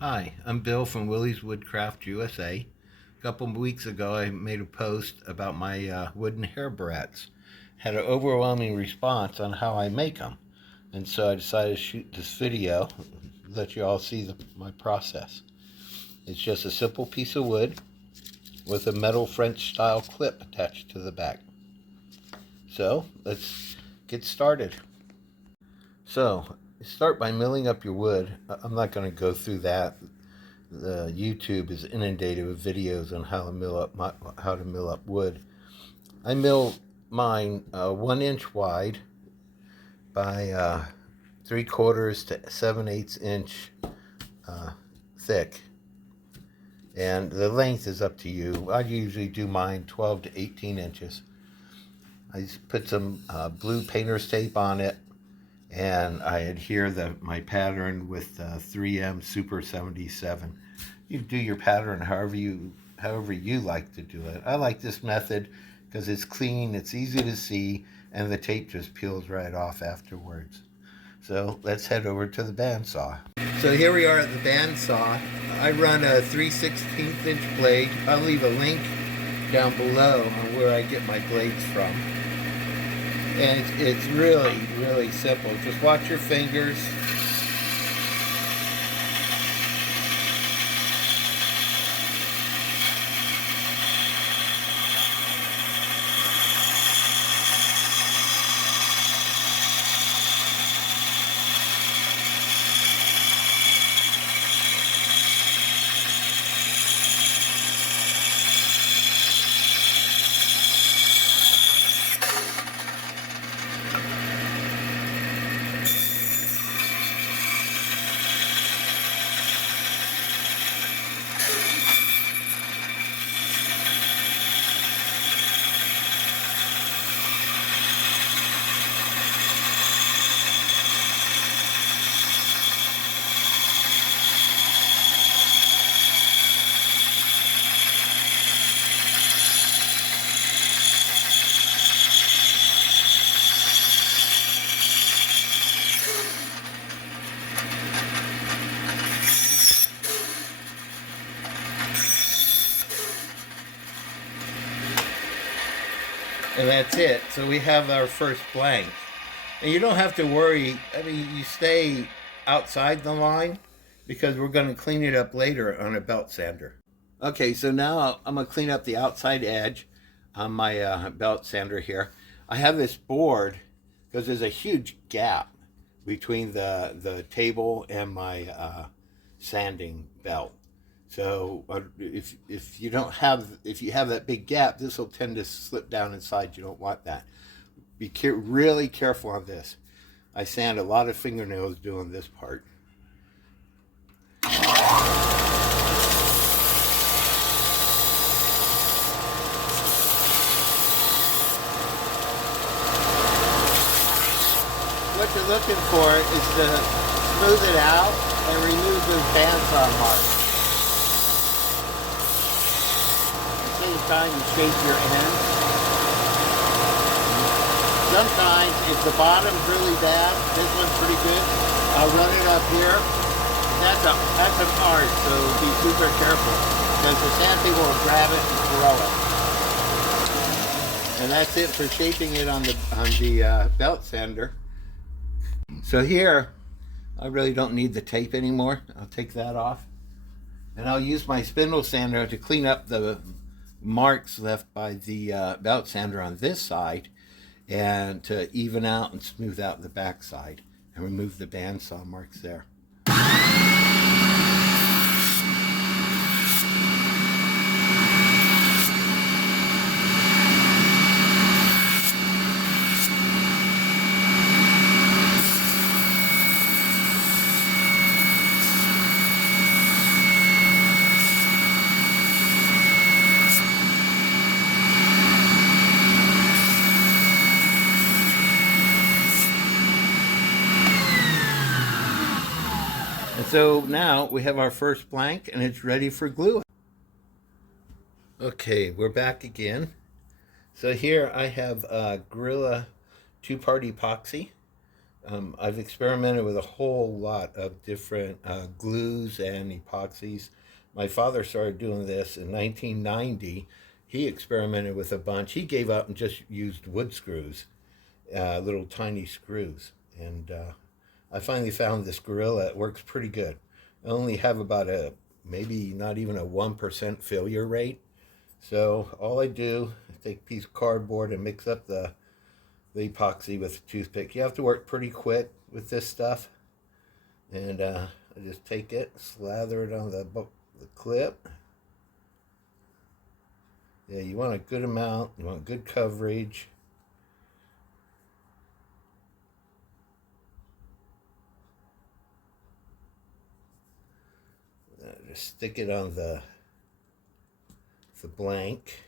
Hi, I'm Bill from Willie's Woodcraft USA. A couple of weeks ago, I made a post about my wooden hair barrettes. Had an overwhelming response on how I make them, and so I decided to shoot this video, let you all see my process. It's just a simple piece of wood with a metal French style clip attached to the back. So let's get started. So start by milling up your wood. I'm not going to go through that. The YouTube is inundated with videos on how to mill up wood. I mill mine 1 inch wide by 3/4 to 7/8 inch thick, and the length is up to you. I usually do mine 12 to 18 inches. I put some blue painter's tape on it, and I adhere my pattern with 3M Super 77. You do your pattern however you like to do it. I like this method because it's clean, it's easy to see, and the tape just peels right off afterwards. So let's head over to the bandsaw. So here we are at the bandsaw. I run a 3/16 inch blade. I'll leave a link down below on where I get my blades from. And it's really, really simple. Just watch your fingers. And that's it. So we have our first blank. And you don't have to worry. I mean, you stay outside the line because we're going to clean it up later on a belt sander. Okay, so now I'm going to clean up the outside edge on my belt sander here. I have this board because there's a huge gap between the table and my sanding belt. So if you have that big gap, this will tend to slip down inside. You don't want that. Be really careful on this. I sand a lot of fingernails doing this part. What you're looking for is to smooth it out and remove those bandsaw marks. Time to shape your end. Sometimes if the bottom's really bad, this one's pretty good, I'll run it up here. That's an art, so be super careful because the sandpaper will grab it and throw it. And that's it for shaping it on the belt sander. So here, I really don't need the tape anymore. I'll take that off, and I'll use my spindle sander to clean up the marks left by the belt sander on this side, and to even out and smooth out the back side and remove the bandsaw marks there. So now we have our first blank and it's ready for glue. Okay, we're back again. So here I have Gorilla two-part epoxy. I've experimented with a whole lot of different glues and epoxies. My father started doing this in 1990. He experimented with a bunch. He gave up and just used wood screws, little tiny screws. And I finally found this Gorilla. It works pretty good. I only have about a maybe not even a 1% failure rate. So all I do is take a piece of cardboard and mix up the epoxy with a toothpick. You have to work pretty quick with this stuff. And I just take it, slather it on the clip. Yeah, you want a good amount, you want good coverage. Just stick it on the blank.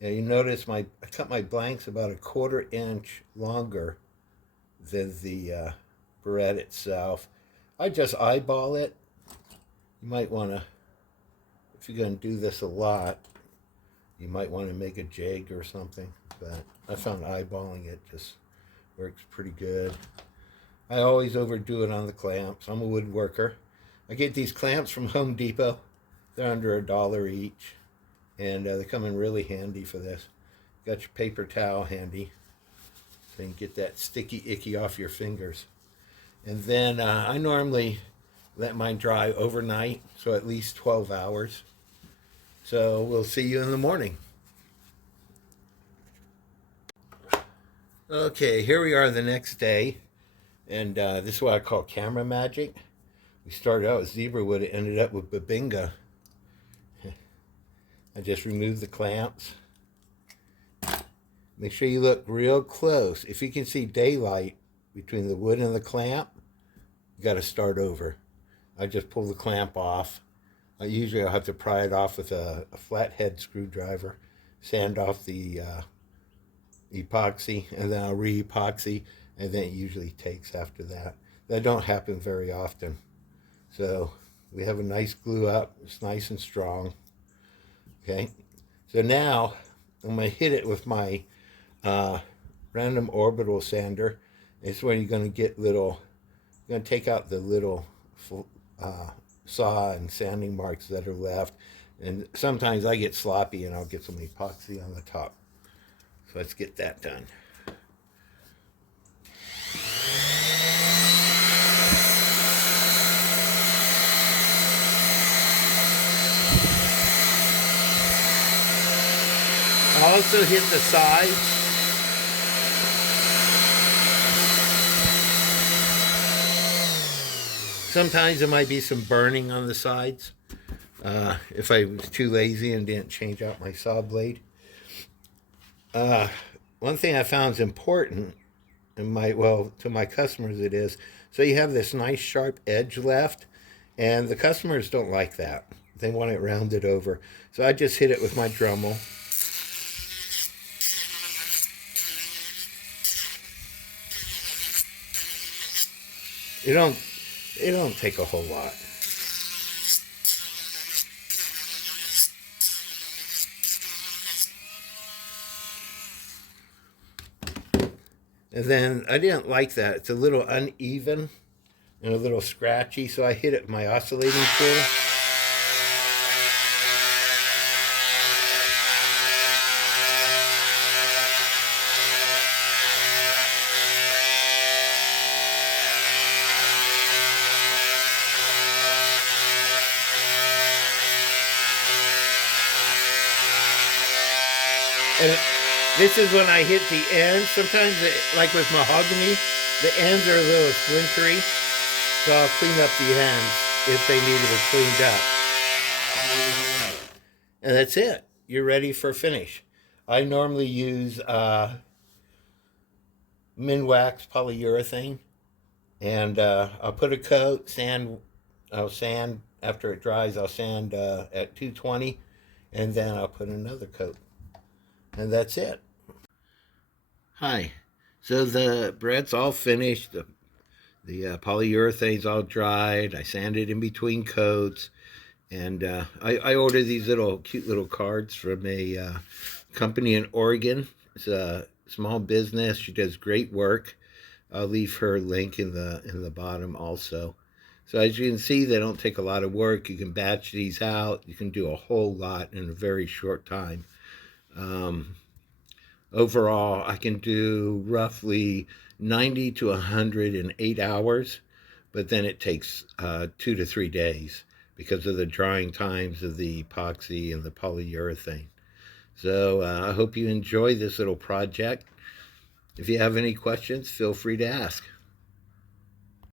Yeah, you notice I cut my blanks about a 1/4 inch longer than the barrette itself. I just eyeball it. You might want to, if you're going to do this a lot, you might want to make a jig or something. But I found eyeballing it just works pretty good. I always overdo it on the clamps. I'm a woodworker. I get these clamps from Home Depot. They're under $1 each. And they come in really handy for this. Got your paper towel handy so you can get that sticky icky off your fingers. And then I normally let mine dry overnight, so at least 12 hours. So we'll see you in the morning. Okay, here we are the next day, and this is what I call camera magic. We started out with zebra wood, it ended up with babinga. I just removed the clamps. Make sure you look real close. If you can see daylight between the wood and the clamp, you got to start over. I just pull the clamp off. Usually I'll have to pry it off with a flathead screwdriver, sand off the epoxy, and then I'll re-epoxy, and then it usually takes after that. That don't happen very often. So we have a nice glue up. It's nice and strong. Okay, so now I'm going to hit it with my random orbital sander. It's where you're going to get little, you're going to take out the little saw and sanding marks that are left. And sometimes I get sloppy and I'll get some epoxy on the top. So let's get that done. I'll also hit the sides. Sometimes there might be some burning on the sides if I was too lazy and didn't change out my saw blade. One thing I found is important, and to my customers it is, so you have this nice sharp edge left, and the customers don't like that. They want it rounded over. So I just hit it with my Dremel. It don't take a whole lot. And then I didn't like that. It's a little uneven and a little scratchy, so I hit it with my oscillating tool. And this is when I hit the ends. Sometimes, like with mahogany, the ends are a little splintery. So I'll clean up the ends if they need to be cleaned up. And that's it. You're ready for finish. I normally use Minwax polyurethane. And I'll put a coat, I'll sand, after it dries, I'll sand at 220. And then I'll put another coat. And that's it. Hi. So the bread's all finished. The polyurethane's all dried. I sanded in between coats. And I ordered these cute little cards from a company in Oregon. It's a small business. She does great work. I'll leave her link in the bottom also. So as you can see, they don't take a lot of work. You can batch these out. You can do a whole lot in a very short time. Um, Overall, I can do roughly 90 to 100 in 8 hours, but then it takes 2 to 3 days because of the drying times of the epoxy and the polyurethane. So I hope you enjoy this little project. If you have any questions, feel free to ask.